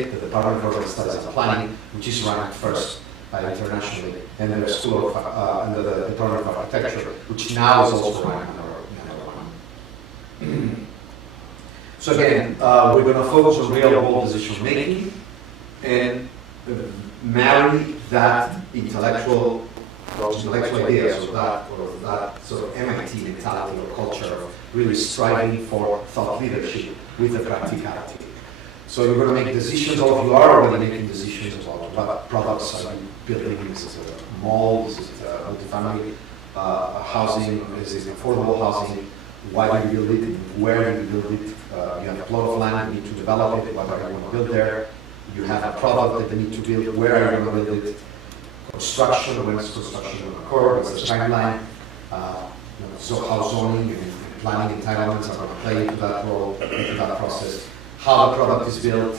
Estate, the Department of Urban Studies and Planning, which is ranked first internationally, and then the School of, under the Department of Architecture, which now is also ranked number one. So again, we're going to focus on real world decision making and marry that intellectual ideas or that sort of MIT mentality or culture of really striving for thought leadership with the practicality. So you're going to make decisions, all of you are already making decisions about what products are you building. Is it a mall? Is it multifamily housing? Is it affordable housing? Why do you build it? Where do you build it? You have a plot of land, you need to develop it. What are you going to build there? You have a product that you need to build. Where are you going to build it? Construction, when is construction going to occur? What's the timeline? So how zoning and planning entitlements are going to play into that role, into that process. How the product is built.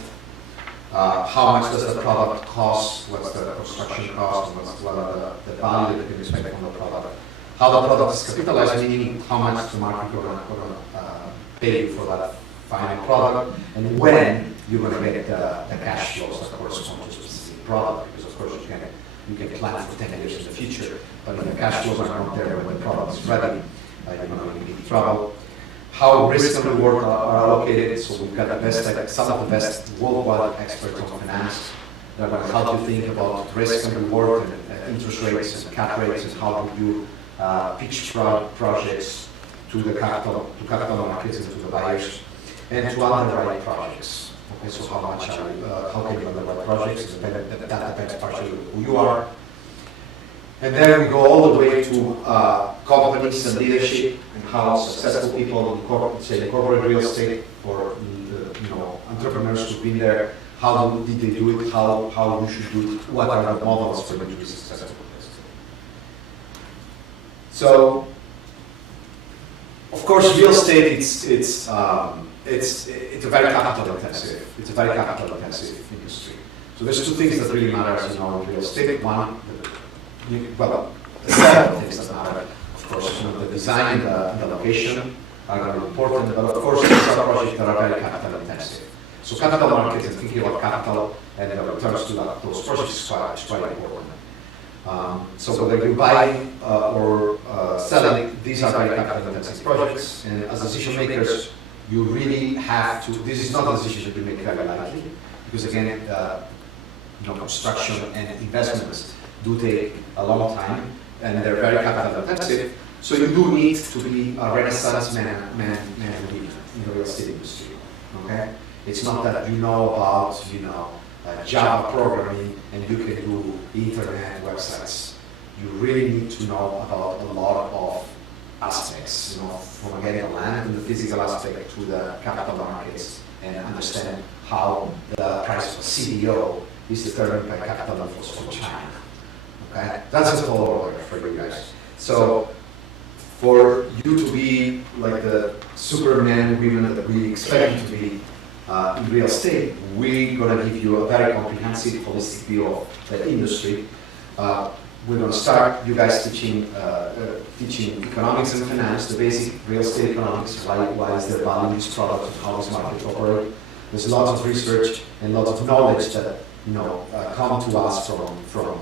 How much does the product cost? What's the construction cost? What are the value that you can expect from the product? How the product is capitalized, meaning how much the market going to pay you for that final product, and when you're going to get the cash flows that correspond to a specific product, because of course you can plan for 10 years in the future, but if the cash flows are not there when the product is ready, you're going to be in trouble. How risk and reward are allocated, so we've got the best, some of the best worldwide experts on finance that are going to help you think about risk and reward and interest rates and cap rates and how do you pitch projects to the capital markets and to the buyers, and to underwrite projects. Okay, so how can you underwrite projects? That depends partially on who you are. And then we go all the way to companies and leadership and how successful people in corporate real estate or entrepreneurs who've been there, how did they do it, how you should do it, what are the models for you to be successful. So, of course, real estate it's a very capital intensive industry. So there's two things that really matter in real estate. One, several things that matter. Of course, the design and the location are very important, but of course, these are projects that are very capital intensive. So capital markets and thinking about capital and the returns to those projects is quite important. So whether you're buying or selling, these are very capital intensive projects, and as decision makers, you really have to. This is not a decision that you make very lightly, because again, construction and investments do take a long time, and they're very capital intensive. So you do need to be a renaissance man in the real estate industry. Okay, it's not that you know about Java programming and you can do internet websites. You really need to know about a lot of aspects, from getting land and the physical aspect to the capital markets, and understand how the price of a CDO is determined by capital inflows from China. Okay, that's a whole order for you guys. So, for you to be like the Superman women that we expect you to be in real estate, we're going to give you a very comprehensive, holistic view of the industry. We're going to start you guys teaching economics and finance, the basic real estate economics, why is there value in this product, and how does market operate. There's lots of research and lots of knowledge that come to us from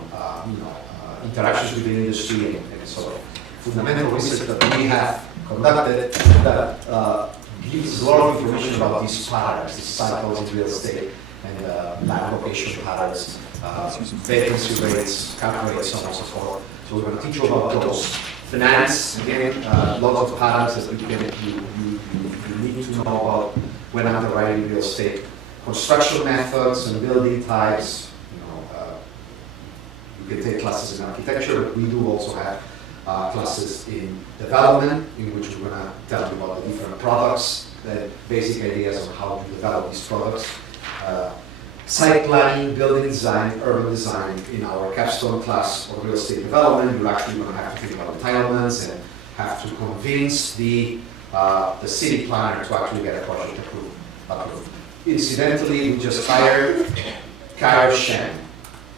interactions with the industry and sort of fundamental research that we have conducted that gives a lot of information about these patterns, these cycles in real estate, and land location patterns, vacancy rates, cap rates, so on and so forth. So we're going to teach you about those. Finance, again, lots of patterns that you need to know about when underwriting real estate. Construction methods and building types. You can take classes in architecture, but we do also have classes in development, in which we're going to tell you about the different products, the basic ideas on how to develop these products. Site planning, building design, urban design. In our capstone class for real estate development, you're actually going to have to think about entitlements and have to convince the city planner to actually get a project approved. Incidentally, we just hired Cre Shen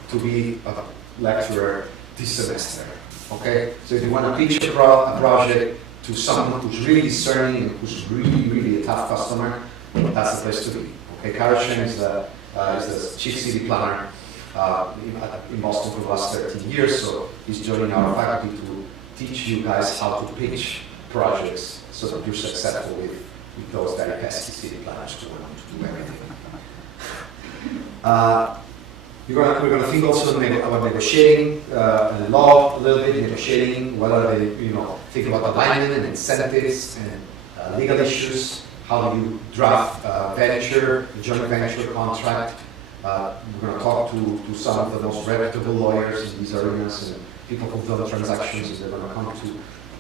to be a lecturer this semester. Okay, so if you want to pitch a project to someone who's really discerning and who's really a tough customer, that's the place to be. Okay, Cre Shen is is the chief city planner in Boston for the last 13 years. So he's joining our faculty to teach you guys how to pitch projects so that you're successful with those very pesky city planners who want to do everything. We're going to think also about negotiating law a little bit, negotiating whether they, think about alignment and incentives and legal issues. How do you draft venture, joint venture contract? We're going to talk to some of the most reputable lawyers in these areas and people who've done transactions. They're going to come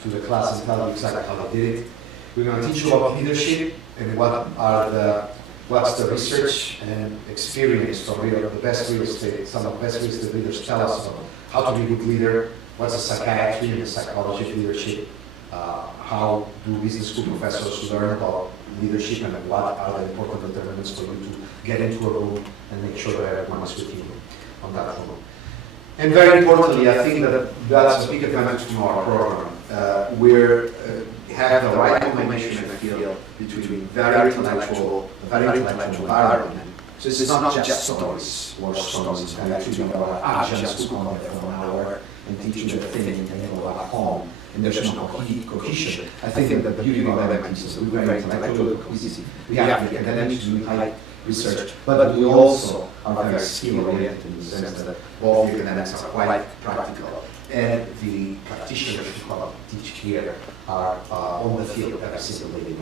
to the class and tell you exactly how they did it. We're going to teach you about leadership and what's the research and experience from the best real estate, some of the best real estate leaders tell us about how to be a good leader, what's the psychiatry and the psychology of leadership, how do business school professors learn about leadership and what are the important determinants for you to get into a room and make sure that everyone is with you on that room. And very importantly, I think that's a big advantage from our program. We have the right combination, I feel, between very intellectual environment. So this is not just stories or songs. I actually have agents who come there for an hour and teach you the thing and then go back home. And there's no cohesion. I think that the beauty of MIT is that we're very intellectual, cohesive. We have the academics doing high research, but we also are very skill-oriented in the sense that all the academics are quite practical. And the practitioners who teach here are on the field every single day.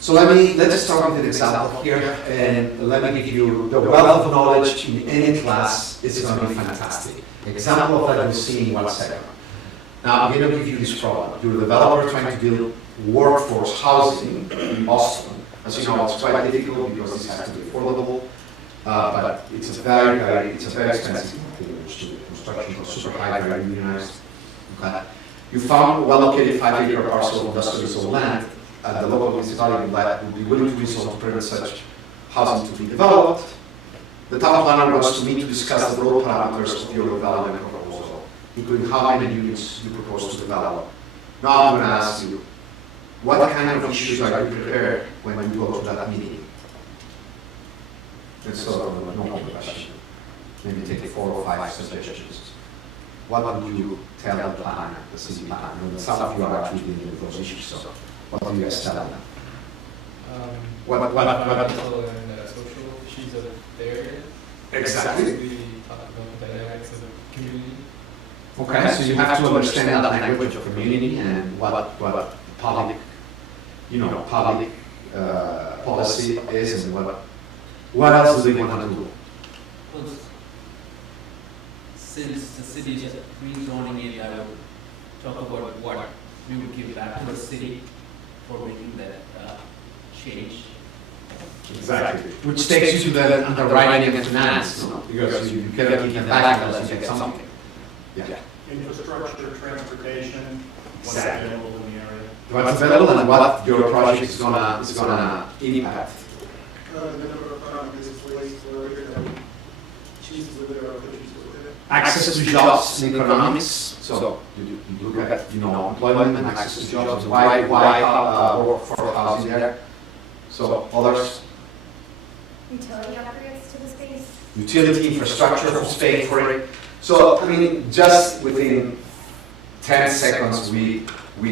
So let's start with an example here, and let me give you the wealth of knowledge in any class is going to be fantastic. Example of that you'll see in 1 second. Now I'm going to give you this problem. You're a developer trying to build workforce housing in Boston. As you know, it's quite difficult because this has to be affordable, but it's a very expensive construction, super high, very unionized. Okay. You found a well-located 5-acre parcel of industrial zone land, and the local municipality would be willing to resolve to prevent such housing to be developed. The town planner wants to meet to discuss the road parameters of your development proposal, including how many units you propose to develop. Now I'm going to ask you, what kind of issues are you prepared when you go to that meeting? That's sort of a normal question. Maybe take 4 or 5 suggestions. What would you tell the planner, the city planner? Some of you are actually dealing with those issues, so what do you guys tell them? Environmental and social issues of the area. Exactly. We talk about the dynamics of the community. Okay, so you have to understand the language of community and what public, public policy is and what else do they want to do? Well, since the city is rezoning it, I would talk about what we would give back to the city for making that change. Exactly. Which takes you to the underwriting and finance, because you cannot give it back unless you get something. Yeah. Infrastructure, transportation, what's Exactly. available in the area. What's available and what your project is gonna impact. The number of displaced workers that choose to live there or choose to live there. Access to jobs in economics. So you look at employment, access to jobs. Why work for housing there? So others. Utility upgrades to the space. Utility infrastructure, who's paying for it. So, just within 10 seconds, we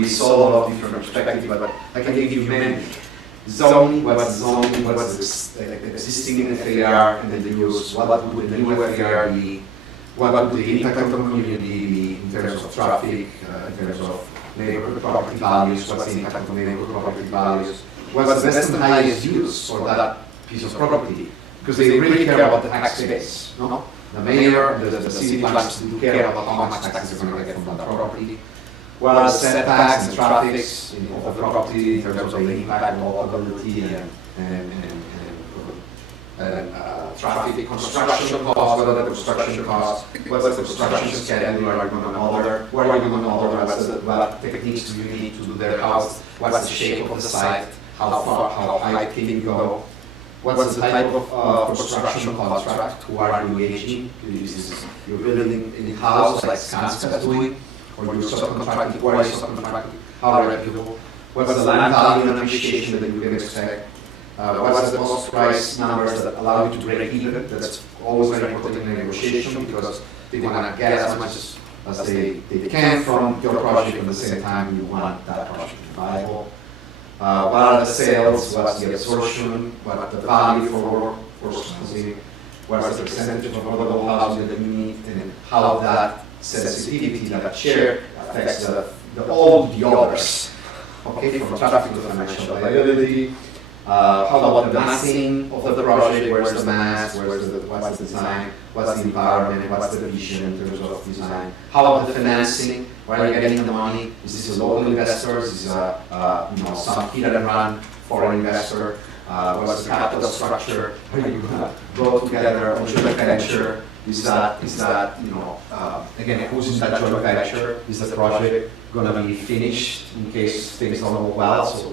saw a lot of different perspectives, but I can give you many. Zoning, what's the existing FAR and the use, what would the new FAR be, what would the impact on the community be in terms of traffic, in terms of neighborhood property values, what's the impact on neighborhood property values, what's the best and highest use for that piece of property, because they really care about the tax base, no? The mayor, the city planners do care about how much taxes they're going to get from that property. What are the setbacks and traffics of the property in terms of the impact, walkability, and traffic, construction costs, what are the construction costs, what's the construction schedule, are you going to order, where are you going to order, what techniques do you need to do their house, what's the shape of the site, how far, how high can you go, what's the type of construction contract, who are you engaging, you're building in house like Skanska is doing, or you're subcontracting, who are you subcontracting, how reputable, what's the land value and appreciation that you can expect, what's the most price numbers that allow you to break even. That's always very important in negotiation because they want to get as much as they can from your project, at the same time you want that project to be viable. What are the sales, what's the absorption, what the value for housing, what's the percentage of affordable housing that you need, and how that sensitivity, that share affects all the others. Okay, from traffic to financial liability. How about the massing of the project? Where's the mass? What's the design? What's the environment? What's the vision in terms of design? How about the financing? Where are you getting the money? Is this a local investor? Is this some hit and run foreign investor? What's the capital structure? Are you gonna go together on joint venture? Is that again, who's in that joint venture? Is the project gonna be finished in case things don't go well? So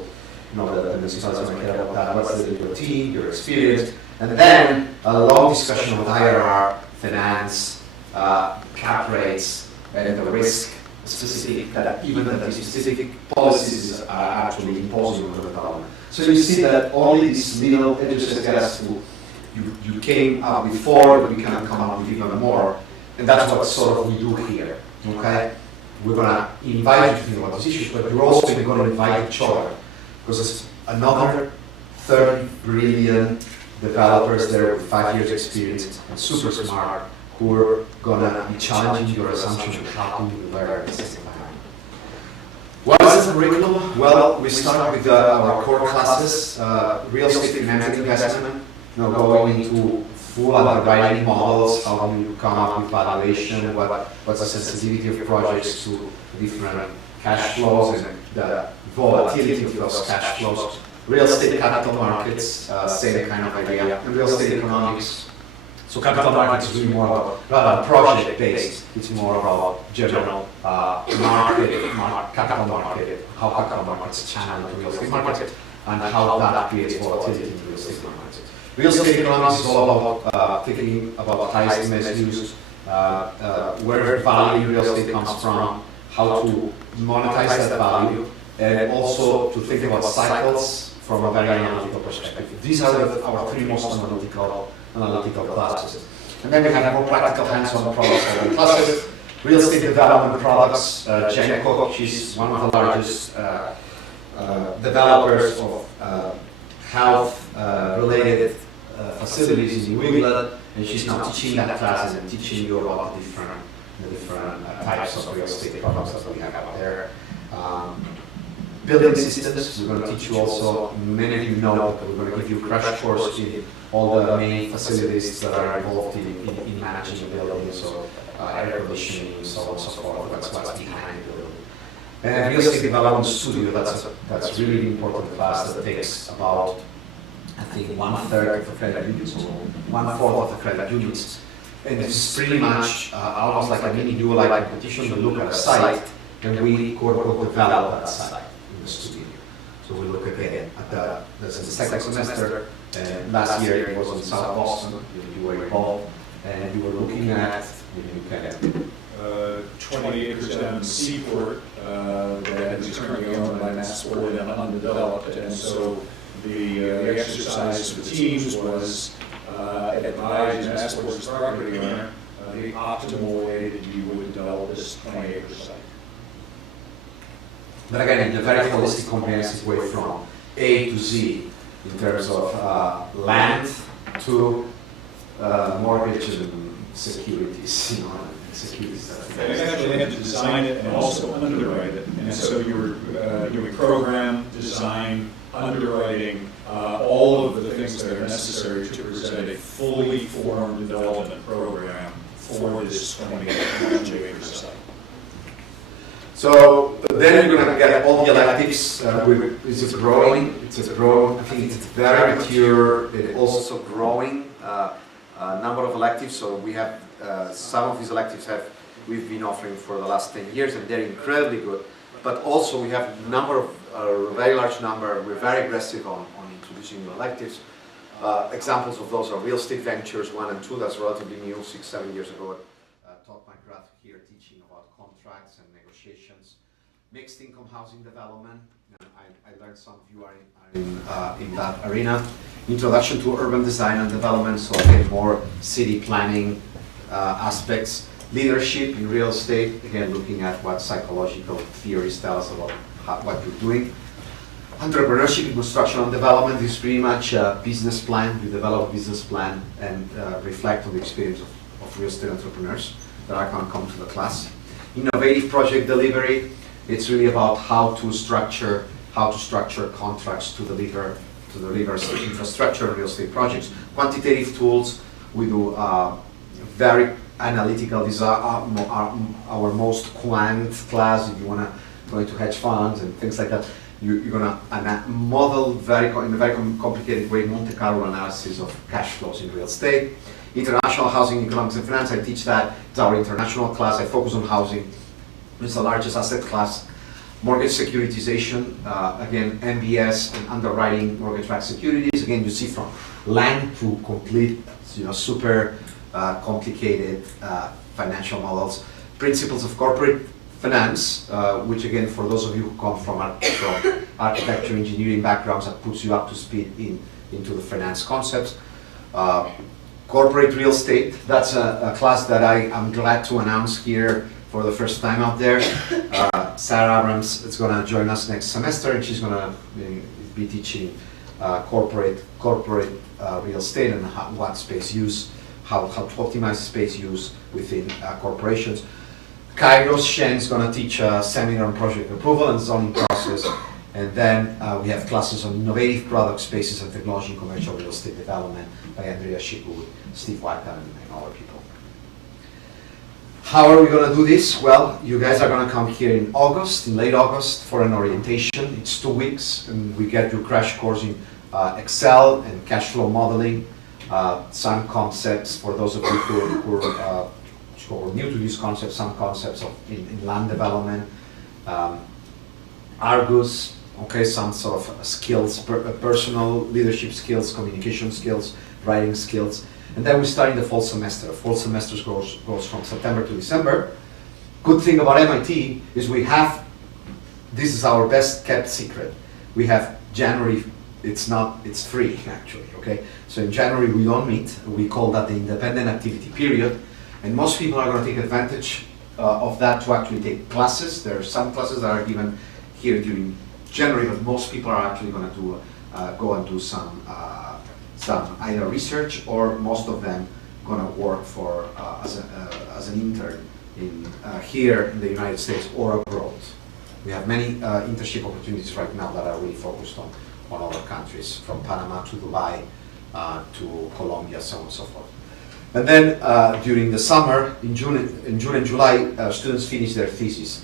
the consultants might care about that. What's your team, your experience, and then a long discussion of IRR, finance, cap rates, and the risk specific that even the specific policies are actually imposing on the development. So you see that only these little edges get us to you came up before, but we can come up with even more, and that's what sort of we do here. Okay, we're gonna invite you to think about these issues, but we're also going to invite each other. Because there's another 30 brilliant developers there with 5 years experience and super smart who are gonna be challenging your assumptions and helping you learn at the same time. What is the curriculum? Well, we start with our core classes, real estate financing investment, going into full underwriting models, how do you come up with valuation, what's the sensitivity of projects to different cash flows and the volatility of those cash flows. Real estate capital markets, same kind of idea. And real estate economics. So capital markets is really more about, rather than project-based, it's more about general capital market, how capital markets channel the real estate market, and how that creates volatility in the real estate market. Real estate economics is all about thinking about highest and best use, where value in real estate comes from, how to monetize that value, and also to think about cycles from a very analytical perspective. These are our three most analytical classes. And then we have more practical hands-on products and classes. Real estate development products, Jen Cook, she's one of the largest developers of health-related facilities in New England, and she's now teaching that class and teaching you about the different types of real estate products that we have out there. Building systems, we're going to teach you also, many of you know, but we're going to give you a crash course in all the main facilities that are involved in managing a building, so air conditioning, so on and so forth, what's behind the building. And real estate development studio, that's really important class that takes about, I think, 1/3 of the credit units, or 1/4 of the credit units. And it's pretty much almost like a mini dual competition. We look at a site and we quote-unquote develop that site in the studio. So we look again at the second semester, and last year it was in South Boston, you were involved, and you were looking at, 20 acres down in Seaport that is currently owned by Massport and undeveloped, and so the exercise for the teams was advise Massport's property owner the optimal way that you would develop this 20-acre site. But again, in a very holistic, comprehensive way from A to Z, in terms of land to mortgage and securities, securities. You actually had to design it and also underwrite it, and so you were doing program, design, underwriting, all of the things that are necessary to present a fully formed development program for this 20-acre site. So then you're going to get all the electives. It's growing. I think it's very mature. It's also growing number of electives. So we have some of these electives we've been offering for the last 10 years, and they're incredibly good. But also we have a very large number. We're very aggressive on introducing new electives. Examples of those are real estate ventures 1 and 2. That's relatively new. 6-7 years ago, taught my grad here teaching about contracts and negotiations. Mixed income housing development. I learned some of you are in that arena. Introduction to urban design and development, so again, more city planning aspects. Leadership in real estate, again, looking at what psychological theories tell us about what you're doing. Entrepreneurship in construction and development is pretty much a business plan. You develop a business plan and reflect on the experience of real estate entrepreneurs that are going to come to the class. Innovative project delivery, it's really about how to structure contracts to deliver infrastructure and real estate projects. Quantitative tools, we do very analytical. These are our most quant class. If you want to go into hedge funds and things like that, you're going to model in a very complicated way Monte Carlo analysis of cash flows in real estate. International housing, economics and finance, I teach that. It's our international class. I focus on housing. It's the largest asset class. Mortgage securitization, again, MBS and underwriting mortgage-backed securities. Again, you see from land to complete, super complicated financial models. Principles of corporate finance, which again, for those of you who come from architecture, engineering backgrounds, that puts you up to speed into the finance concepts. Corporate real estate, that's a class that I am glad to announce here for the first time out there. Sarah Abrams is going to join us next semester, and she's going to be teaching corporate real estate and what space use, how to optimize space use within corporations. Kairos Shen is going to teach a seminar on project approval and zoning process. And then we have classes on innovative product spaces and technology in commercial real estate development by Andrea Shiku, Steve Waka, and other people. How are we going to do this? Well, you guys are going to come here in late August, for an orientation. It's 2 weeks, and we get your crash course in Excel and cash flow modeling, some concepts for those of you who are new to these concepts, some concepts in land development, Argus, okay, some sort of skills, personal leadership skills, communication skills, writing skills. And then we start in the fall semester. Fall semester goes from September to December. Good thing about MIT is this is our best kept secret. We have January, it's free actually, okay? So in January we don't meet. We call that the independent activity period. And most people are going to take advantage of that to actually take classes. There are some classes that are given here during January, but most people are actually going to go and do some either research, or most of them going to work for as an intern here in the United States or abroad. We have many internship opportunities right now that are really focused on other countries, from Panama to Dubai to Colombia, so on and so forth. And then during the summer, in June and July, students finish their thesis.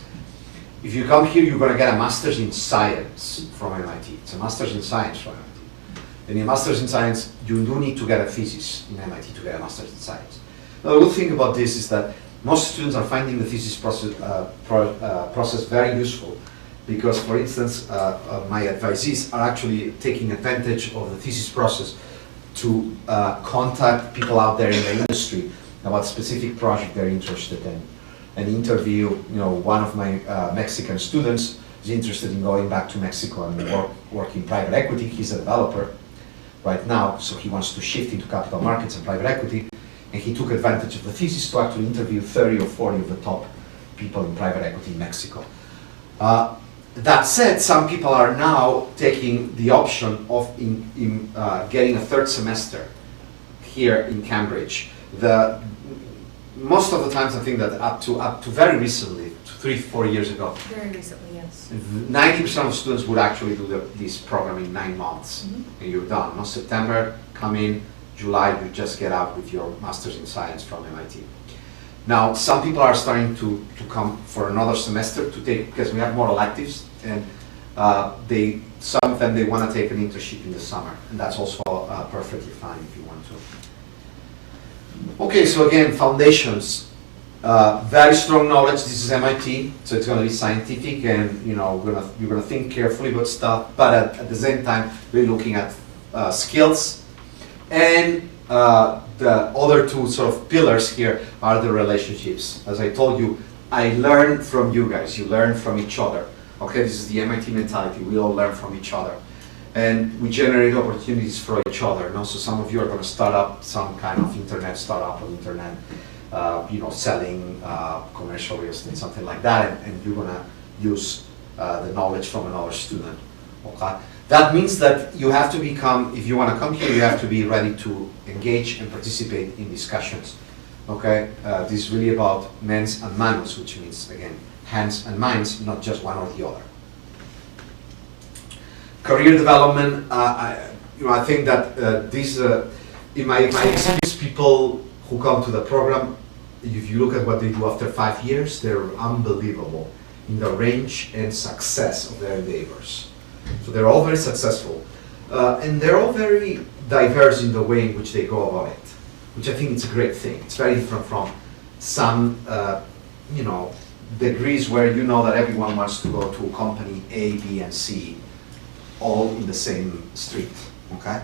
If you come here, you're going to get a master's in science from MIT. It's a master's in science from MIT. And in Masters in Science, you do need to get a thesis in MIT to get a Master's in Science. Now, the good thing about this is that most students are finding the thesis process very useful, because, for instance, my advisees are actually taking advantage of the thesis process to contact people out there in the industry about specific project they're interested in, and interview. One of my Mexican students is interested in going back to Mexico and work in private equity. He's a developer right now, so he wants to shift into capital markets and private equity, and he took advantage of the thesis to actually interview 30 or 40 of the top people in private equity in Mexico. That said, some people are now taking the option of getting a third semester here in Cambridge. Most of the times, I think that up to very recently, 3-4 years ago, Very recently, yes. 90% of students would actually do this program in 9 months, and you're done. No, September, come in, July, you just get out with your Master's in Science from MIT. Now, some people are starting to come for another semester to take, because we have more electives, and some of them, they want to take an internship in the summer, and that's also perfectly fine if you want to. Okay, so again, foundations. Very strong knowledge. This is MIT, so it's going to be scientific, and you're going to think carefully about stuff, but at the same time, we're looking at skills. And the other two sort of pillars here are the relationships. As I told you, I learn from you guys. You learn from each other. Okay, this is the MIT mentality. We all learn from each other. And we generate opportunities for each other. And also some of you are going to start up some kind of internet startup on internet, selling commercial real estate, something like that, and you're going to use the knowledge from another student. Okay? That means that you have to become, if you want to come here, you have to be ready to engage and participate in discussions. Okay? This is really about mens and manus, which means, again, hands and minds, not just one or the other. Career development, I think that in my experience, people who come to the program, if you look at what they do after 5 years, they're unbelievable in the range and success of their endeavors. So they're all very successful, and they're all very diverse in the way in which they go about it, which I think is a great thing. It's very different from some, degrees where you know that everyone wants to go to company A, B, and C, all in the same street, okay?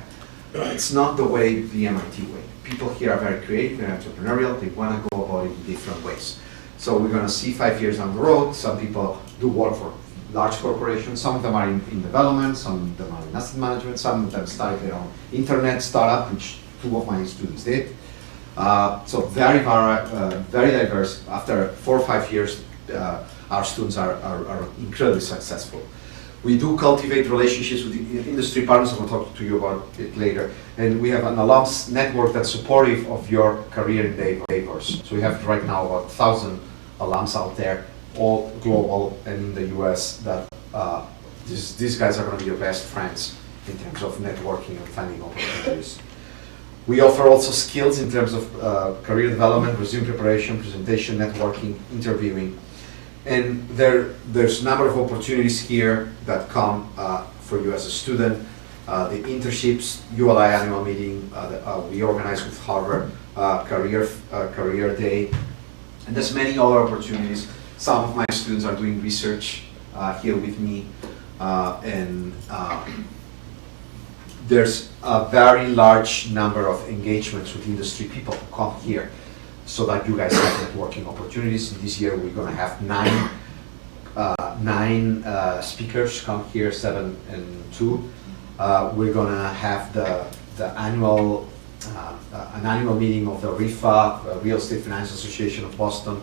It's not the way, the MIT way. People here are very creative and entrepreneurial. They want to go about it in different ways. So we're going to see 5 years down the road, some people do work for large corporations, some of them are in development, some of them are in asset management, some of them started their own internet startup, which 2 of my students did. So very diverse. After 4 or 5 years, our students are incredibly successful. We do cultivate relationships with the industry partners. I'm going to talk to you about it later. And we have an alums network that's supportive of your career endeavors. So we have right now about 1,000 alums out there, all global and in the US, that these guys are going to be your best friends in terms of networking and finding opportunities. We offer also skills in terms of career development, resume preparation, presentation, networking, interviewing. And there's a number of opportunities here that come for you as a student. The internships, ULI annual meeting, we organize with Harvard, career day, and there's many other opportunities. Some of my students are doing research here with me, and there's a very large number of engagements with industry people who come here, so that you guys have networking opportunities. This year we're going to have nine speakers come here, 7 and 2. We're going to have the annual an annual meeting of the RIFA, Real Estate Finance Association of Boston,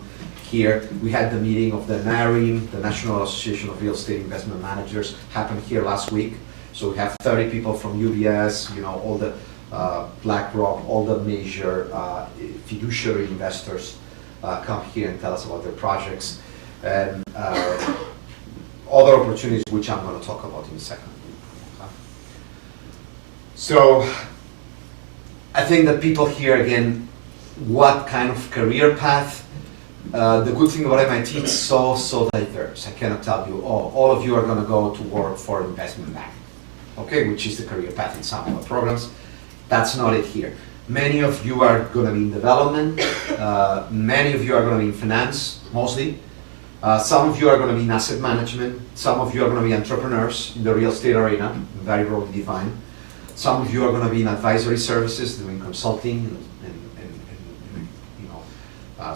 here. We had the meeting of the NARIM, the National Association of Real Estate Investment Managers, happened here last week. So we have 30 people from UBS, all the BlackRock, all the major fiduciary investors come here and tell us about their projects, and other opportunities which I'm going to talk about in a second. So I think that people here, again, what kind of career path? The good thing about MIT, it's so diverse. I cannot tell you, all of you are going to go to work for investment bank, okay, which is the career path in some of the programs. That's not it here. Many of you are going to be in development. Many of you are going to be in finance, mostly. Some of you are going to be in asset management. Some of you are going to be entrepreneurs in the real estate arena, very broadly defined. Some of you are going to be in advisory services, doing consulting and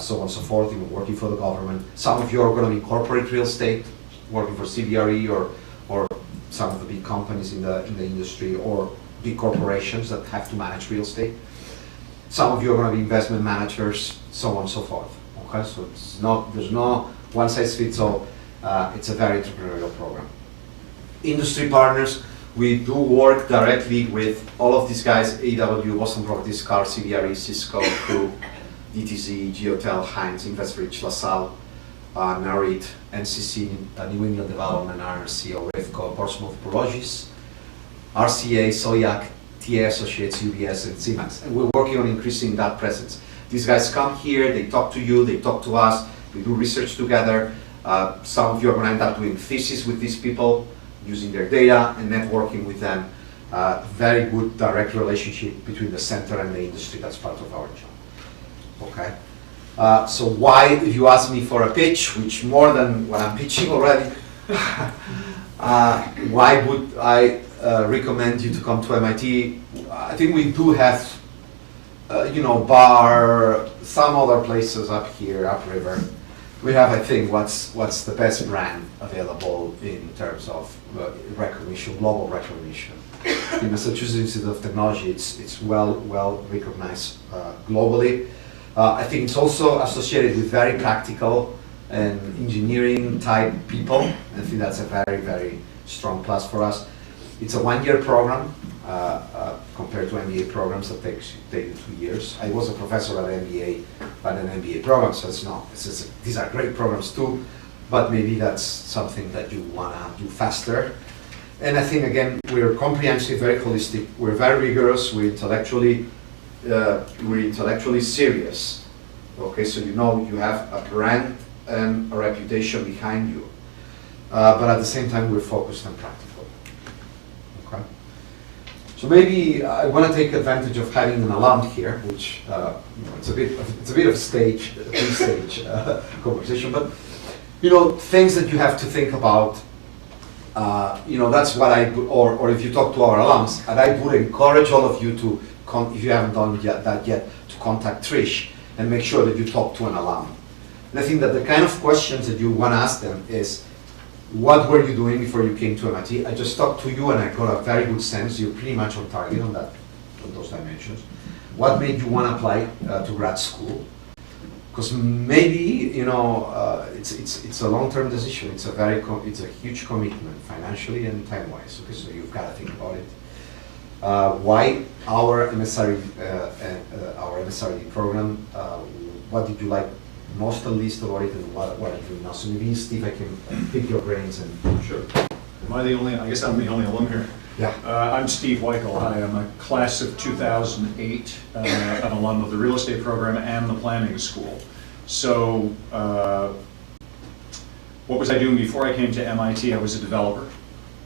so on and so forth, even working for the government. Some of you are going to be in corporate real estate, working for CBRE or some of the big companies in the industry, or big corporations that have to manage real estate. Some of you are going to be investment managers, so on and so forth. Okay, so there's no one size fits all. It's a very entrepreneurial program. Industry partners, we do work directly with all of these guys: AW, Boston Properties, CAR, CBRE, Cisco, Cre, DTZ, Geotel, Hines, InvestRich, LaSalle, Narit, NCC, New England Development, RNC, Orifco, Portsmouth Prologis, RCA, Soyac, TA Associates, UBS, and Siemens. And we're working on increasing that presence. These guys come here, they talk to you, they talk to us, we do research together. Some of you are going to end up doing thesis with these people, using their data and networking with them. Very good direct relationship between the center and the industry. That's part of our job. Okay. So why, if you ask me for a pitch, which more than what I'm pitching already, why would I recommend you to come to MIT? I think we do have, bar, some other places up here, upriver, we have, I think, what's the best brand available in terms of recognition, global recognition. In Massachusetts Institute of Technology, it's well recognized globally. I think it's also associated with very practical and engineering type people. I think that's a very strong plus for us. It's a 1-year program compared to MBA programs that take 2 years. I was a professor at MBA, but an MBA program, so these are great programs too, but maybe that's something that you wanna do faster. And I think, again, we're comprehensive, very holistic, we're very rigorous, we're intellectually serious. Okay, so you know you have a brand and a reputation behind you, but at the same time we're focused and practical. Okay. So maybe I want to take advantage of having an alum here, which it's a bit of a stage, pre-stage conversation, but things that you have to think about. That's what or if you talk to our alums, and I would encourage all of you to, if you haven't done that yet, to contact Trish and make sure that you talk to an alum. And I think that the kind of questions that you want to ask them is, what were you doing before you came to MIT? I just talked to you and I got a very good sense. You're pretty much on target on those dimensions. What made you want to apply to grad school? Because maybe it's a long-term decision. It's a huge commitment financially and time-wise. Okay, so you've got to think about it. Why our MSRE program? What did you like most and least about it, and what are you doing now? So maybe, Steve, I can pick your brains and. Sure. I guess I'm the only alum here. Yeah. I'm Steve Weichel. I am a class of 2008, an alum of the real estate program and the planning school. So what was I doing before I came to MIT? I was a developer.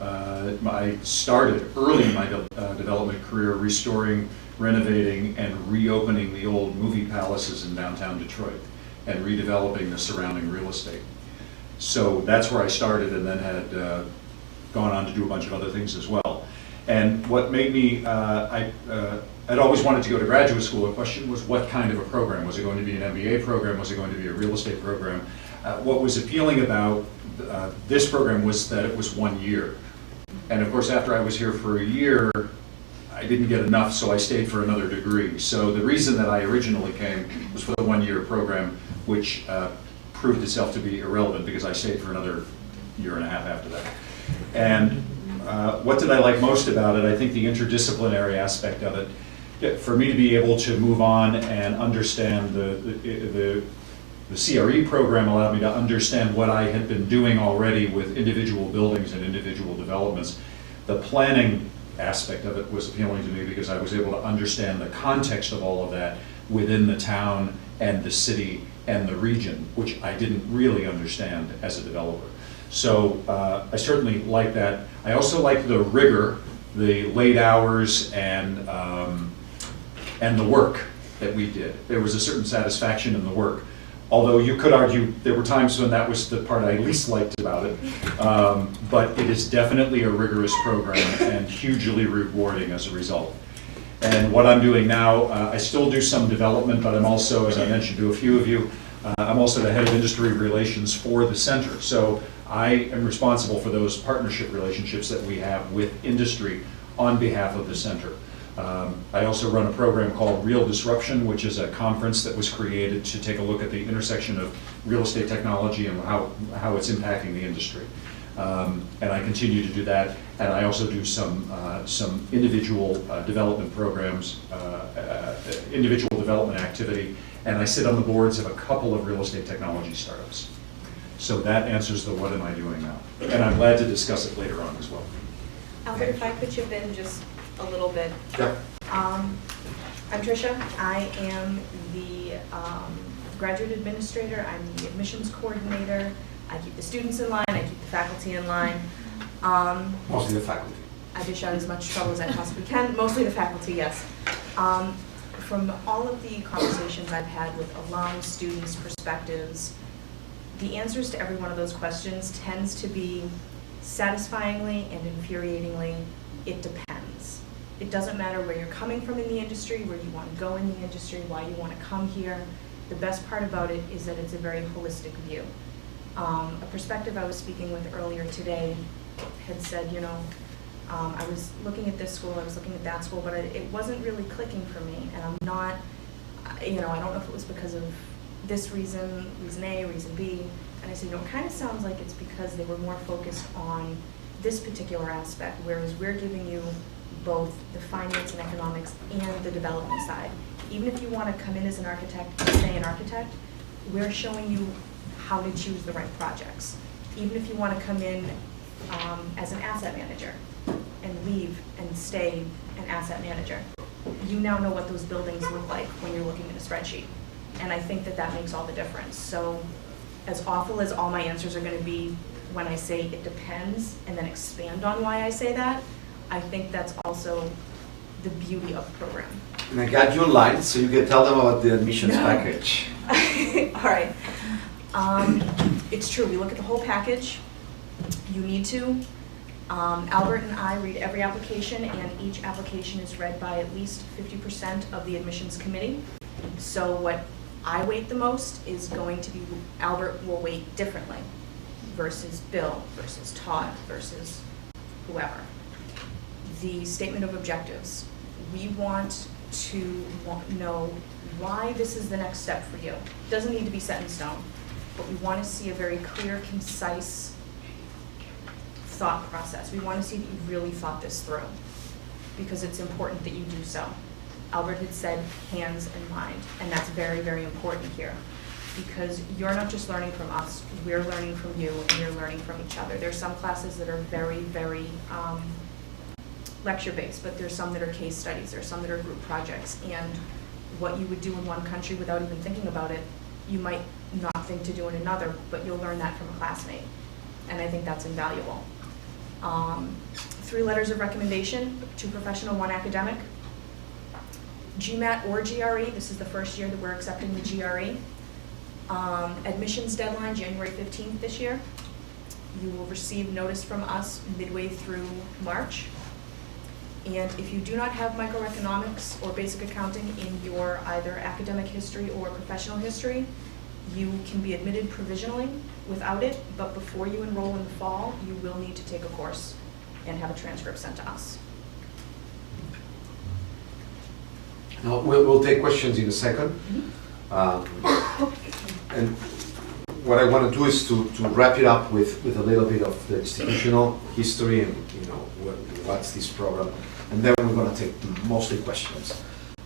I started early in my development career restoring, renovating, and reopening the old movie palaces in downtown Detroit and redeveloping the surrounding real estate. So that's where I started, and then had gone on to do a bunch of other things as well. And what made me, I'd always wanted to go to graduate school. The question was, what kind of a program? Was it going to be an MBA program? Was it going to be a real estate program? What was appealing about this program was that it was 1 year. And of course, after I was here for a year, I didn't get enough, so I stayed for another degree. So the reason that I originally came was for the 1-year program, which proved itself to be irrelevant because I stayed for another 1.5 years after that. And what did I like most about it? I think the interdisciplinary aspect of it. For me to be able to move on and understand the CRE program allowed me to understand what I had been doing already with individual buildings and individual developments. The planning aspect of it was appealing to me because I was able to understand the context of all of that within the town and the city and the region, which I didn't really understand as a developer. So I certainly like that. I also like the rigor, the late hours, and the work that we did. There was a certain satisfaction in the work. Although you could argue there were times when that was the part I least liked about it. But it is definitely a rigorous program and hugely rewarding as a result. And what I'm doing now, I still do some development, but I'm also, as I mentioned to a few of you, I'm also the head of industry relations for the center. So I am responsible for those partnership relationships that we have with industry on behalf of the center. I also run a program called Real Disruption, which is a conference that was created to take a look at the intersection of real estate technology and how it's impacting the industry. And I continue to do that. And I also do some individual development programs, individual development activity. And I sit on the boards of a couple of real estate technology startups. So that answers the what am I doing now. And I'm glad to discuss it later on as well. Albert, if I could chip in just a little bit. Yeah. I'm Tricia. I am the graduate administrator. I'm the admissions coordinator. I keep the students in line. I keep the faculty in line. Mostly the faculty. I dish out as much trouble as I possibly can. Mostly the faculty, yes. From all of the conversations I've had with alums, students, perspectives, the answers to every one of those questions tends to be satisfyingly and infuriatingly, it depends. It doesn't matter where you're coming from in the industry, where you want to go in the industry, why you want to come here. The best part about it is that it's a very holistic view. A perspective I was speaking with earlier today had said, you know, I was looking at this school, I was looking at that school, but it wasn't really clicking for me, and I'm not, you know, I don't know if it was because of this reason A, reason B, and I said, you know, it kind of sounds like it's because they were more focused on this particular aspect, whereas we're giving you both the finance and economics and the development side. Even if you want to come in as an architect and stay an architect, we're showing you how to choose the right projects. Even if you want to come in as an asset manager and leave and stay an asset manager, you now know what those buildings look like when you're looking at a spreadsheet. And I think that that makes all the difference. So as awful as all my answers are going to be when I say it depends and then expand on why I say that, I think that's also the beauty of the program. And I got you in line, so you can tell them about the admissions package. All right. It's true, we look at the whole package. You need to. Albert and I read every application, and each application is read by at least 50% of the admissions committee. So what I weight the most is going to be, Albert will weight differently versus Bill, versus Todd, versus whoever. The statement of objectives. We want to know why this is the next step for you. Doesn't need to be set in stone, but we want to see a very clear, concise thought process. We want to see that you really thought this through, because it's important that you do so. Albert had said hands and mind, and that's very, very important here, because you're not just learning from us, we're learning from you, and you're learning from each other. There's some classes that are very, very lecture-based, but there's some that are case studies, there's some that are group projects, and what you would do in one country without even thinking about it, you might not think to do in another, but you'll learn that from a classmate, and I think that's invaluable. 3 letters of recommendation, 2 professional, 1 academic. GMAT or GRE, this is the first year that we're accepting the GRE. Admissions deadline, January 15th this year. You will receive notice from us midway through March. And if you do not have microeconomics or basic accounting in your either academic history or professional history, you can be admitted provisionally without it, but before you enroll in the fall, you will need to take a course and have a transcript sent to us. Now, we'll take questions in a second. And what I want to do is to wrap it up with a little bit of the institutional history and, you know, what's this program, and then we're going to take mostly questions.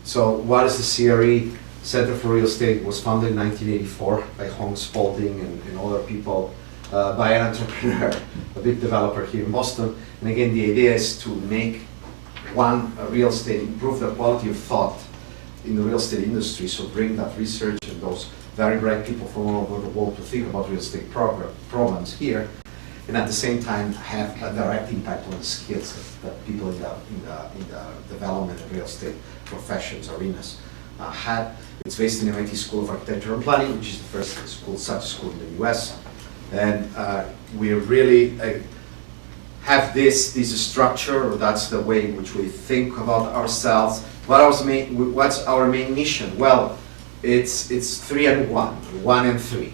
So what is the CRE? Center for Real Estate was founded in 1984 by Holmes Spalding and other people, by an entrepreneur, a big developer here in Boston. And again, the idea is to make real estate, improve the quality of thought in the real estate industry, so bring that research and those very bright people from all over the world to think about real estate problems here, and at the same time have a direct impact on the skills that people in the development of real estate professions, arenas had. It's based in the MIT School of Architecture and Planning, which is the first school, such school in the US. And we really have this structure, or that's the way in which we think about ourselves. What's our main mission? Well, it's 3 and 1, 1 and 3.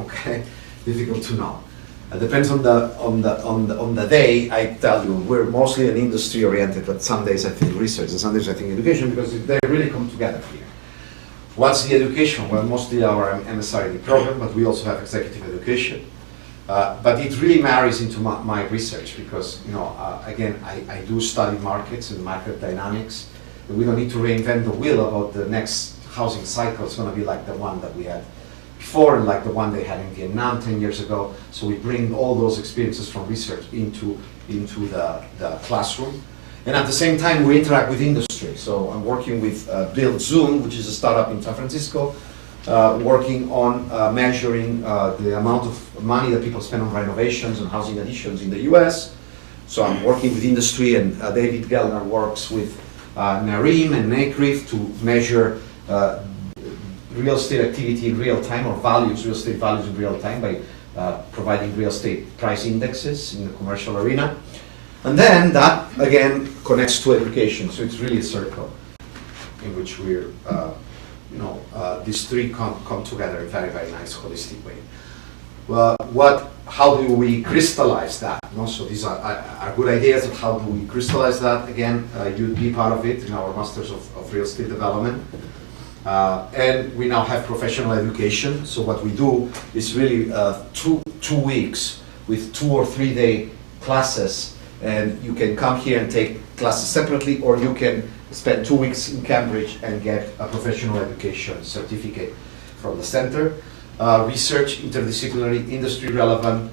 Okay, difficult to know. It depends on the day. I tell you, we're mostly an industry oriented, but some days I think research, and some days I think education, because they really come together here. What's the education? Well, mostly our MSRD program, but we also have executive education. But it really marries into my research, because, you know, again, I do study markets and market dynamics. We don't need to reinvent the wheel about the next housing cycle. It's going to be like the one that we had before, and like the one they had in Vietnam 10 years ago. So we bring all those experiences from research into the classroom. And at the same time, we interact with industry. So I'm working with Build Zoom, which is a startup in San Francisco, working on measuring the amount of money that people spend on renovations and housing additions in the US. So I'm working with industry, and David Gellner works with NAREM and NACRIF to measure real estate activity in real time, or real estate values in real time, by providing real estate price indexes in the commercial arena. And then that, again, connects to education. So it's really a circle in which we're these three come together in a very, very nice holistic way. Well, how do we crystallize that? So these are good ideas of how do we crystallize that. Again, you'd be part of it in our Masters of Real Estate Development. And we now have professional education. So what we do is really 2 weeks with 2 or 3 day classes. And you can come here and take classes separately, or you can spend 2 weeks in Cambridge and get a professional education certificate from the center. Research, interdisciplinary, industry relevant,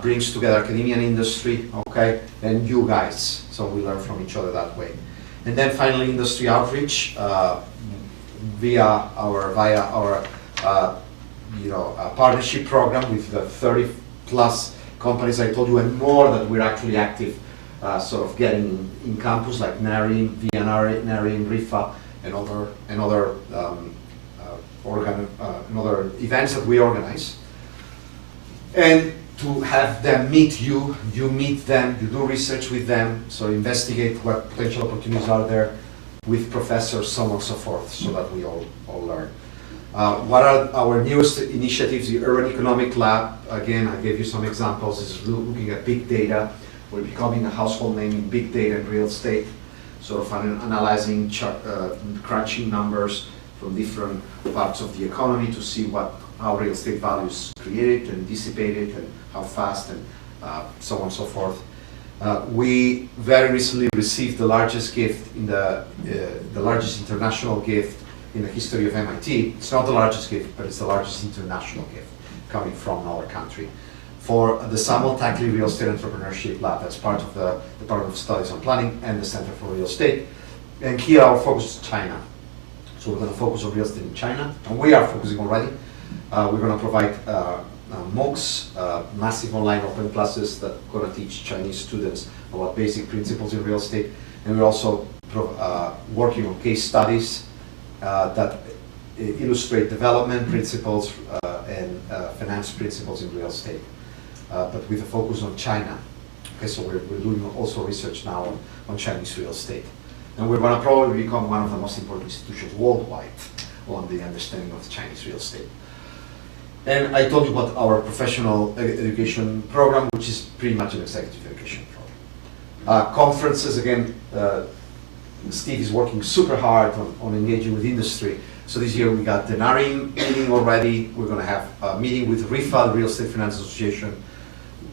brings together academia and industry, okay, and you guys, so we learn from each other that way. And then finally, industry outreach via our partnership program with the 30 plus companies I told you, and more that we're actually active, sort of getting in campus like NARIM, NARIM, RIFA, and other other events that we organize. And to have them meet you, you meet them, you do research with them, so investigate what potential opportunities are there with professors, so on and so forth, so that we all learn. What are our newest initiatives? The Urban Economic Lab, again, I gave you some examples. This is looking at big data. We're becoming a household name in big data and real estate, sort of analyzing, crunching numbers from different parts of the economy to see how real estate value is created and dissipated, and how fast, and so on and so forth. We very recently received the largest gift in the largest international gift in the history of MIT. It's not the largest gift, but it's the largest international gift coming from another country, for the Samuel Tackley Real Estate Entrepreneurship Lab. That's part of the Department of Studies on Planning and the Center for Real Estate. And here our focus is China. So we're going to focus on real estate in China, and we are focusing already. We're going to provide MOOCs, massive online open classes that are going to teach Chinese students about basic principles in real estate. And we're also working on case studies that illustrate development principles and finance principles in real estate, but with a focus on China. Okay, so we're doing also research now on Chinese real estate. And we're going to probably become one of the most important institutions worldwide on the understanding of Chinese real estate. And I told you about our professional education program, which is pretty much an executive education program. Conferences, again, Steve is working super hard on engaging with industry. So this year we got the NARIM meeting already. We're going to have a meeting with RIFA, the Real Estate Finance Association.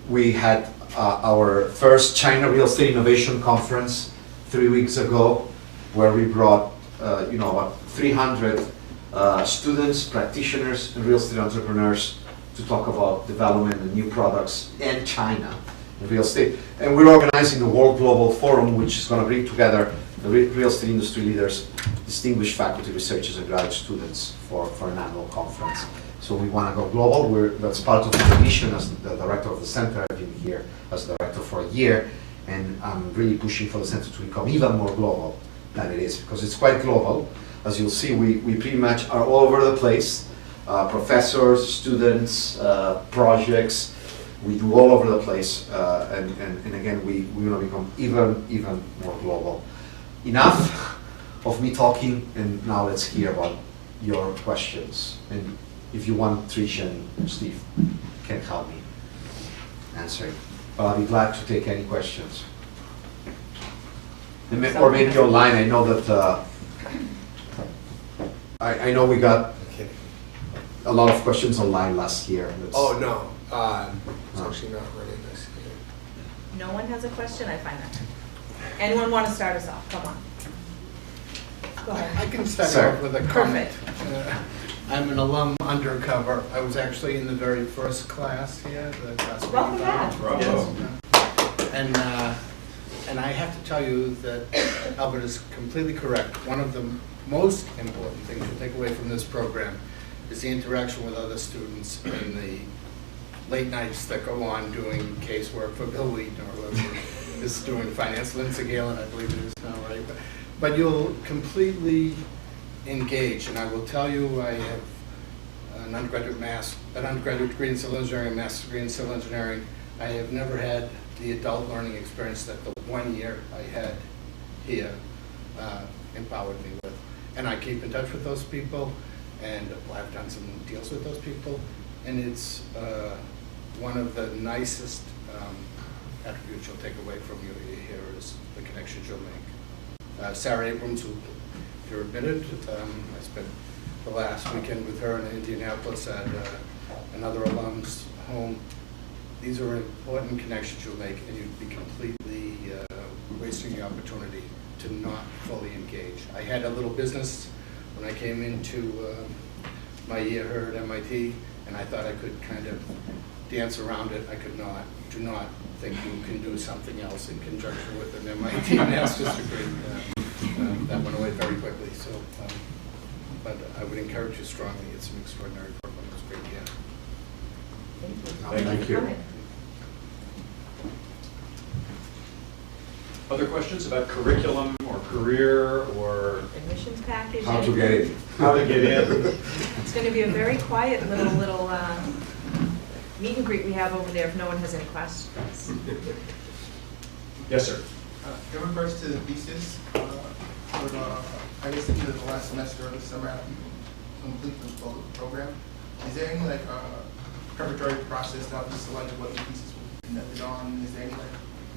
We had our first China Real Estate Innovation Conference 3 weeks ago, where we brought about 300 students, practitioners, and real estate entrepreneurs to talk about development and new products in China in real estate. And we're organizing the World Global Forum, which is going to bring together the real estate industry leaders, distinguished faculty, researchers, and graduate students for an annual conference. So we want to go global. That's part of my mission as the director of the center. I've been here as director for a year, and I'm really pushing for the center to become even more global than it is, because it's quite global. As you'll see, we pretty much are all over the place. Professors, students, projects, we do all over the place. And again, we're going to become even more global. Enough of me talking, and now let's hear about your questions. And if you want, Trish and Steve can help me answering. But I'll be glad to take any questions. Or maybe online. I know that I know we got a lot of questions online last year. Oh, no. It's actually not running this year. No one has a question? I find that. Anyone want to start us off? Come on. Go ahead. I can start Sir. off with a comment. Perfect. I'm an alum undercover. I was actually in the very first class here. The class Welcome meeting. back. Yes. And I have to tell you that Albert is completely correct. One of the most important things to take away from this program is the interaction with other students and the late nights that go on doing casework for Bill Wheaton or whoever is doing finance. Lindsay Galen, I believe it is now, right? But you'll completely engage, and I will tell you, I have an undergraduate degree in civil engineering, a master's degree in civil engineering. I have never had the adult learning experience that the 1 year I had here empowered me with. And I keep in touch with those people, and I've done some deals with those people, and it's one of the nicest attributes you'll take away from you here is the connections you'll make. Sarah Abrams, who you're admitted, I spent the last weekend with her in Indianapolis at another alum's home. These are important connections you'll make, and you'd be completely wasting the opportunity to not fully engage. I had a little business when I came into my year here at MIT, and I thought I could kind of dance around it. I could not. Do not think you can do something else in conjunction with an MIT master's degree. That went away very quickly. So, but I would encourage you strongly. It's an extraordinary program. It's great. Yeah. Thank you. Other questions about curriculum or career or Admissions package. How to get it. how to get in? It's going to be a very quiet little meet and greet we have over there if no one has any questions. Yes, sir. In regards to the thesis, I guess either the last semester or the summer after you complete the program, is there any preparatory process to help you select what the thesis will be conducted on? Is there any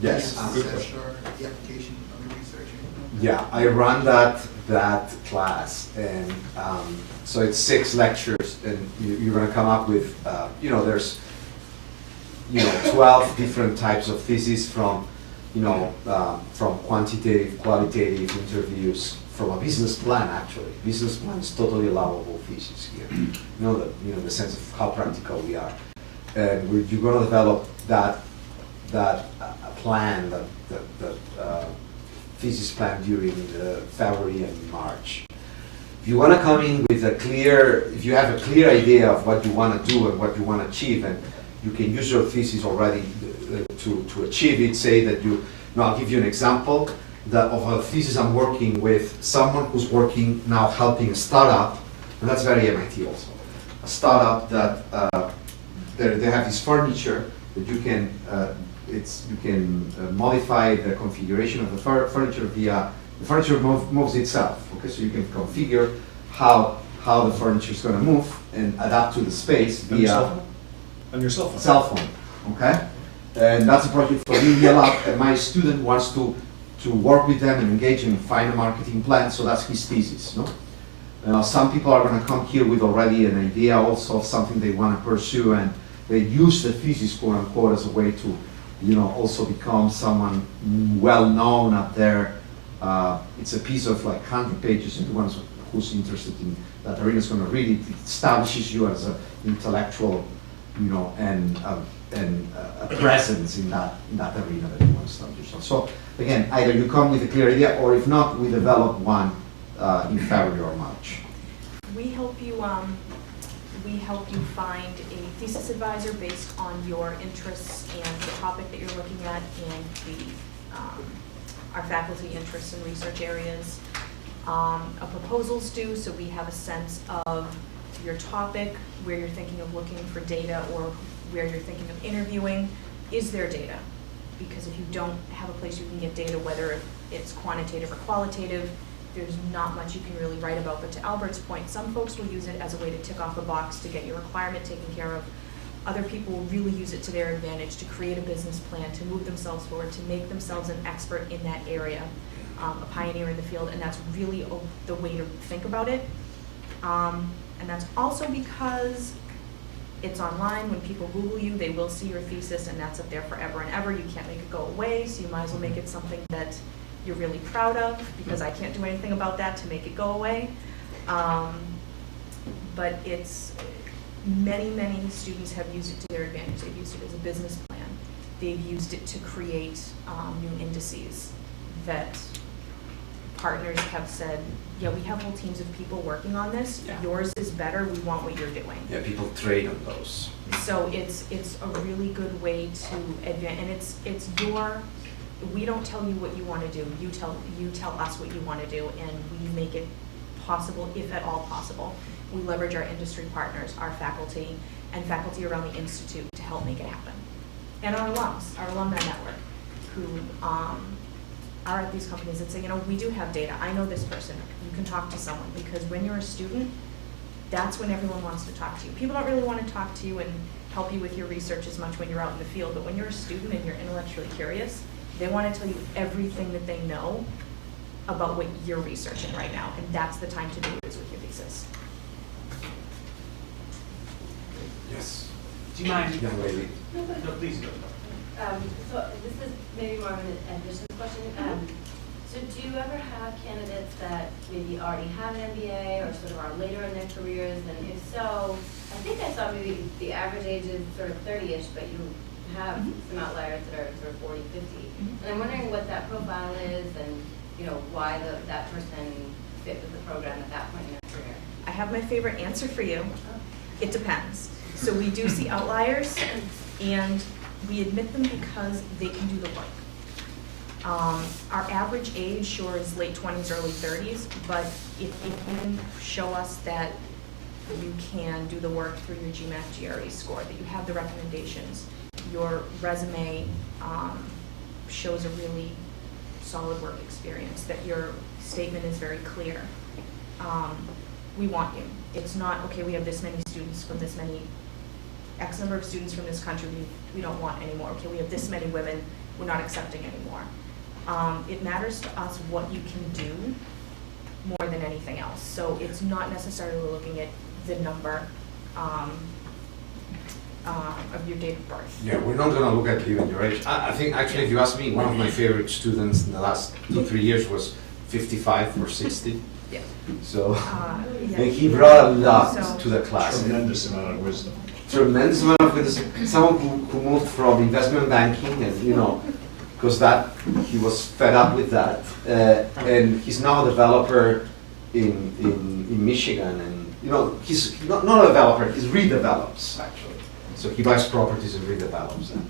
Yes. process or the application of your research? Yeah, I run that class, and so it's 6 lectures, and you're going to come up with, there's 12 different types of theses from quantitative, qualitative interviews, from a business plan actually. Business plan is totally allowable thesis here. The sense of how practical we are, and you're going to develop that plan, that thesis plan during February and March. If you want to come in with if you have a clear idea of what you want to do and what you want to achieve, and you can use your thesis already to achieve it, say that I'll give you an example of a thesis I'm working with someone who's working now helping a startup, and that's very MIT also. A startup that they have this furniture that you can modify the configuration of the furniture via the furniture moves itself. Okay, so you can configure how the furniture is going to move and adapt to the space via On your cell phone. cell phone. Okay, and that's a project for Media Lab. And my student wants to work with them and engage and find a marketing plan. So that's his thesis. No, some people are going to come here with already an idea also of something they want to pursue, and they use the thesis, quote unquote, as a way to also become someone well known up there. It's a piece of like 100 pages. Anyone who's interested in that arena is going to read it. It establishes you as an intellectual, and a presence in that arena that you want to establish yourself. So again, either you come with a clear idea, or if not, we develop one in February or March. We help you find a thesis advisor based on your interests and the topic that you're looking at, and our faculty interests and research areas. A proposal's due, so we have a sense of your topic, where you're thinking of looking for data, or where you're thinking of interviewing. Is there data? Because if you don't have a place you can get data, whether it's quantitative or qualitative, there's not much you can really write about. But to Albert's point, some folks will use it as a way to tick off a box to get your requirement taken care of. Other people will really use it to their advantage, to create a business plan, to move themselves forward, to make themselves an expert in that area, a pioneer in the field, and that's really the way to think about it. And that's also because it's online. When people Google you, they will see your thesis, and that's up there forever and ever. You can't make it go away, so you might as well make it something that you're really proud of, because I can't do anything about that to make it go away. But it's, many students have used it to their advantage. They've used it as a business plan. They've used it to create new indices that partners have said, yeah, we have whole teams of people working on this. Yeah. Yours is better. We want what you're doing. Yeah, people trade on those. So it's a really good way to advance, and it's your. We don't tell you what you want to do. You tell us what you want to do, and we make it possible, if at all possible. We leverage our industry partners, our faculty, and faculty around the institute to help make it happen, and our alumni network, who are at these companies that say, you know, we do have data, I know this person, you can talk to someone, because when you're a student, that's when everyone wants to talk to you. People don't really want to talk to you and help you with your research as much when you're out in the field, but when you're a student and you're intellectually curious, they want to tell you everything that they know about what you're researching right now, and that's the time to do it, is with your thesis. Yes. Do you mind? Young lady. No, please go. So this is maybe more of an admissions question. So do you ever have candidates that maybe already have an MBA or sort of are later in their careers? And if so, I think I saw maybe the average age is sort of 30-ish, but you have some outliers that are sort of 40, 50. And I'm wondering what that profile is and, you know, why that person fit with the program at that point in their career. I have my favorite answer for you. It depends. So we do see outliers, and we admit them because they can do the work. Our average age, sure, is late 20s, early 30s, but if you can show us that you can do the work through your GMAT GRE score, that you have the recommendations, your resume shows a really solid work experience, that your statement is very clear, we want you. It's not, okay, we have this many students from this many, X number of students from this country, we don't want anymore. Okay, we have this many women, we're not accepting anymore. It matters to us what you can do more than anything else. So it's not necessarily looking at the number of your date of birth. Yeah, we're not gonna look at even your age. I think actually, if you ask me, one of my favorite students in the last 2-3 years was 55 or 60. Yeah. So, Yeah. and he brought a lot So- to the class. Tremendous amount of wisdom. Tremendous amount of wisdom. Someone who moved from investment banking and, you know, because that, he was fed up with that. And he's now a developer in Michigan, and, you know, he's not a developer, he redevelops, actually. So he buys properties and redevelops them.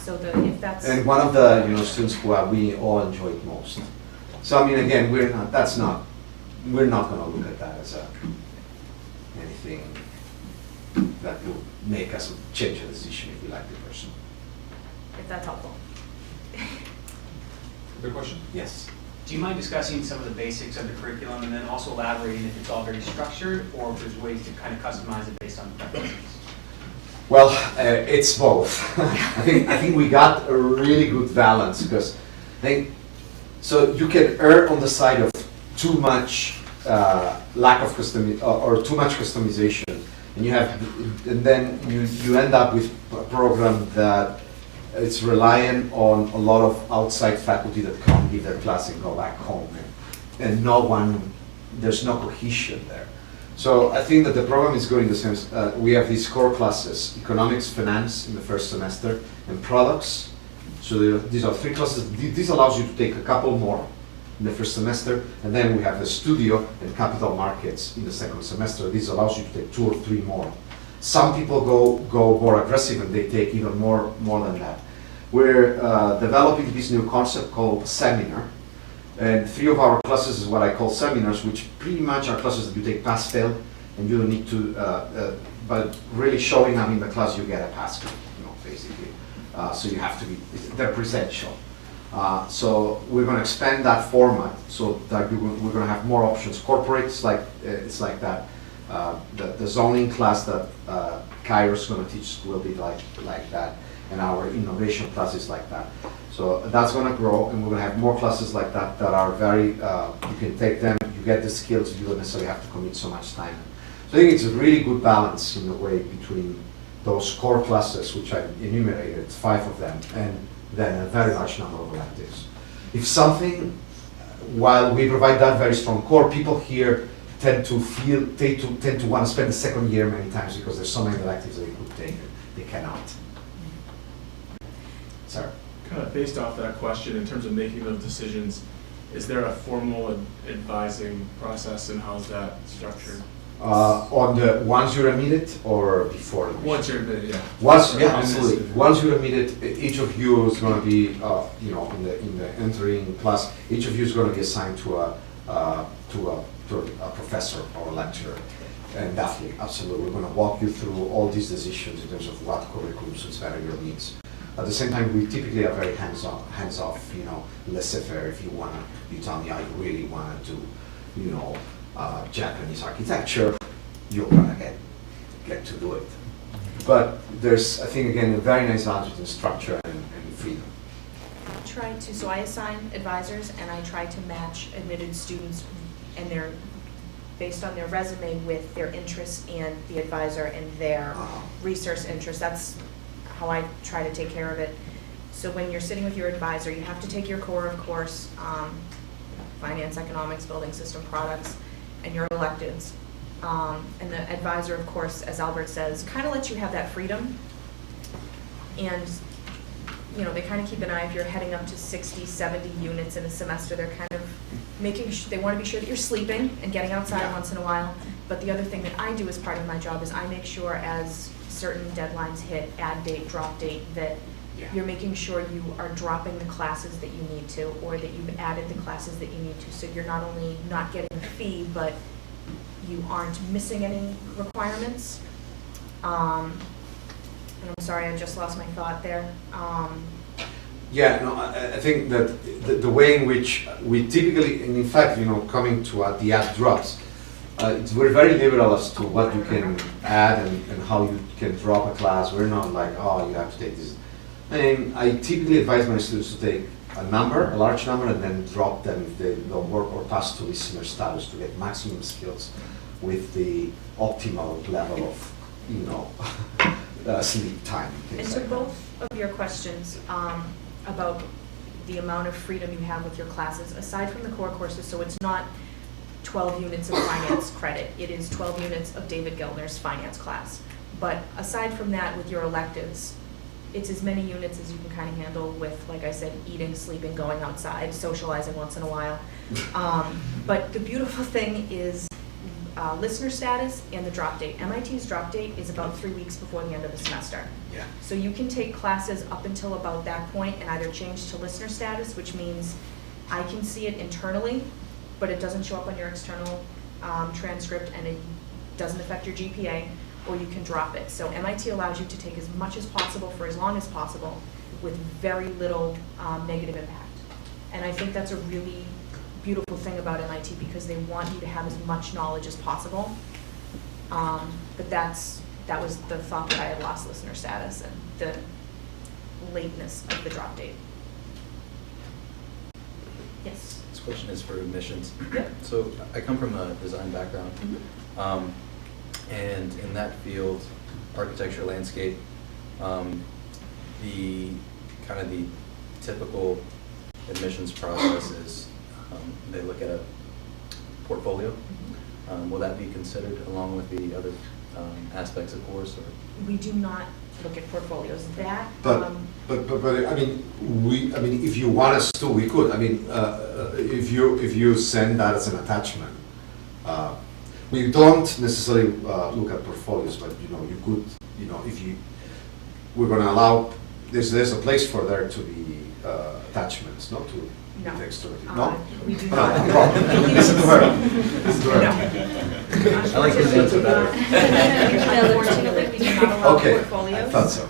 So if that's. And one of the, you know, students who we all enjoyed most. So I mean, again, we're not gonna look at that as anything that will make us change a decision if we like the person. If that's helpful. Good question? Yes. Do you mind discussing some of the basics of the curriculum and then also elaborating if it's all very structured or if there's ways to kind of customize it based on preferences? Well, it's both. I think we got a really good balance, because so you can err on the side of too much lack of or too much customization, and then you end up with a program that it's reliant on a lot of outside faculty that come give their class and go back home, and there's no cohesion there. So I think that the program is going the same. We have these core classes: economics, finance in the first semester, and products. So these are 3 classes. This allows you to take a couple more in the first semester, and then we have the studio and capital markets in the second semester. This allows you to take 2 or 3 more. Some people go more aggressive and they take even more than that. We're developing this new concept called seminar, and 3 of our classes is what I call seminars, which pretty much are classes that you take pass-fail, and you don't need to, but really showing up in the class, you get a pass, you know, basically. So you have to be, they're presential. So we're going to expand that format so that we're going to have more options. Corporates, it's like that. The zoning class that Kairos is going to teach will be like that, and our innovation class is like that. So that's going to grow, and we're going to have more classes like that that are very, you can take them, you get the skills, you don't necessarily have to commit so much time. So I think it's a really good balance in a way between those core classes, which I enumerated, 5 of them, and then a very large number of electives. If something, while we provide that very strong core, people here tend to want to spend the second year many times because there's so many electives that they could take, they cannot. Sir? Kind of based off that question, in terms of making those decisions, is there a formal advising process, and how's that structured? On the once you're admitted or before? Once you're admitted, yeah. Yeah, absolutely. Once you're admitted, each of you is going to be, you know, in the entering class, each of you is going to be assigned to a professor or a lecturer. And definitely, absolutely, we're going to walk you through all these decisions in terms of what curriculum suits better your needs. At the same time, we typically are very hands-off, you know, laissez-faire. If you wanna, you tell me I really wanna do, you know, Japanese architecture, you're gonna get to do it. But there's, I think, again, a very nice balance between structure and freedom. I try to, so I assign advisors and I try to match admitted students and their, based on their resume with their interests and the advisor and their research interests. That's how I try to take care of it. So when you're sitting with your advisor, you have to take your core, of course, finance, economics, building system products, and your electives. And the advisor, of course, as Albert says, kind of lets you have that freedom. And, you know, they kind of keep an eye if you're heading up to 60, 70 units in a semester. They're kind of making they want to be sure that you're sleeping and getting outside once in a while. But the other thing that I do as part of my job is I make sure as certain deadlines hit, add date, drop date, that you're making sure you are dropping the classes that you need to, or that you've added the classes that you need to. So you're not only not getting a fee, but you aren't missing any requirements. And I'm sorry, I just lost my thought there. Yeah, no, I think that the way in which we typically, and in fact, you know, coming to the add drops, we're very liberal as to what you can add and how you can drop a class. We're not like, oh, you have to take this. I mean, I typically advise my students to take a large number, and then drop them if they don't work, or pass to listener status to get maximum skills with the optimal level of, you know, sleep time. And so both of your questions about the amount of freedom you have with your classes, aside from the core courses, so it's not 12 units of finance credit, it is 12 units of David Gelner's finance class. But aside from that, with your electives, it's as many units as you can kind of handle with, like I said, eating, sleeping, going outside, socializing once in a while. But the beautiful thing is listener status and the drop date. MIT's drop date is about 3 weeks before the end of the semester. Yeah. So you can take classes up until about that point and either change to listener status, which means I can see it internally, but it doesn't show up on your external transcript and it doesn't affect your GPA, or you can drop it. So MIT allows you to take as much as possible for as long as possible with very little negative impact. And I think that's a really beautiful thing about MIT, because they want you to have as much knowledge as possible. But that was the thought that I had lost listener status and the lateness of the drop date. Yes? This question is for admissions. Yep. So I come from a design background, and in that field, architecture, landscape, the kind of the typical admissions process is they look at a portfolio. Will that be considered along with the other aspects of course? Or? We do not look at portfolios. That But I mean, if you want us to, we could. I mean, if you send that as an attachment, we don't necessarily look at portfolios, but you know, you could, you know, if you, we're going to allow. There's a place for there to be attachments, not to. No. No? We do No, not. I'm wrong. Listen to her. Listen to her. No. I like his answer better. Unfortunately, we do not allow Okay, portfolios. I thought so.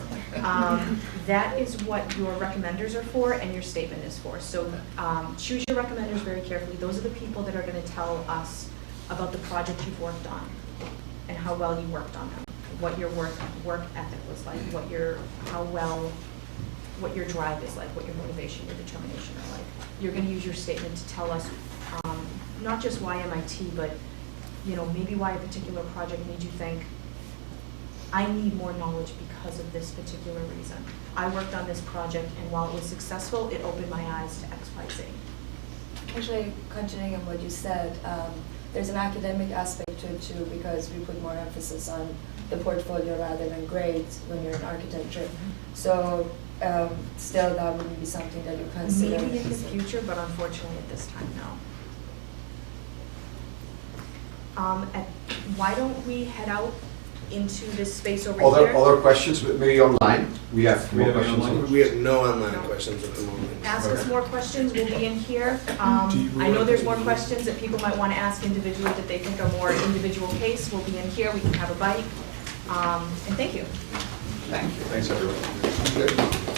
That is what your recommenders are for and your statement is for. So choose your recommenders very carefully. Those are the people that are going to tell us about the project you've worked on and how well you worked on them, what your work ethic was like, what your drive is like, what your motivation, your determination are like. You're going to use your statement to tell us not just why MIT, but you know, maybe why a particular project made you think, I need more knowledge because of this particular reason. I worked on this project, and while it was successful, it opened my eyes to X, Y, Z. Actually, continuing on what you said, there's an academic aspect to it too, because we put more emphasis on the portfolio rather than grades when you're in architecture. So still, that wouldn't be something that you consider. Maybe in the future, but unfortunately at this time, no. Why don't we head out into this space over here? Other questions, maybe online? We have more questions. We have no online questions at the moment. Ask us more questions, we'll be in here. I know there's more questions that people might want to ask individually that they think are more individual case. We'll be in here, we can have a bite. And thank you. Thanks, everyone.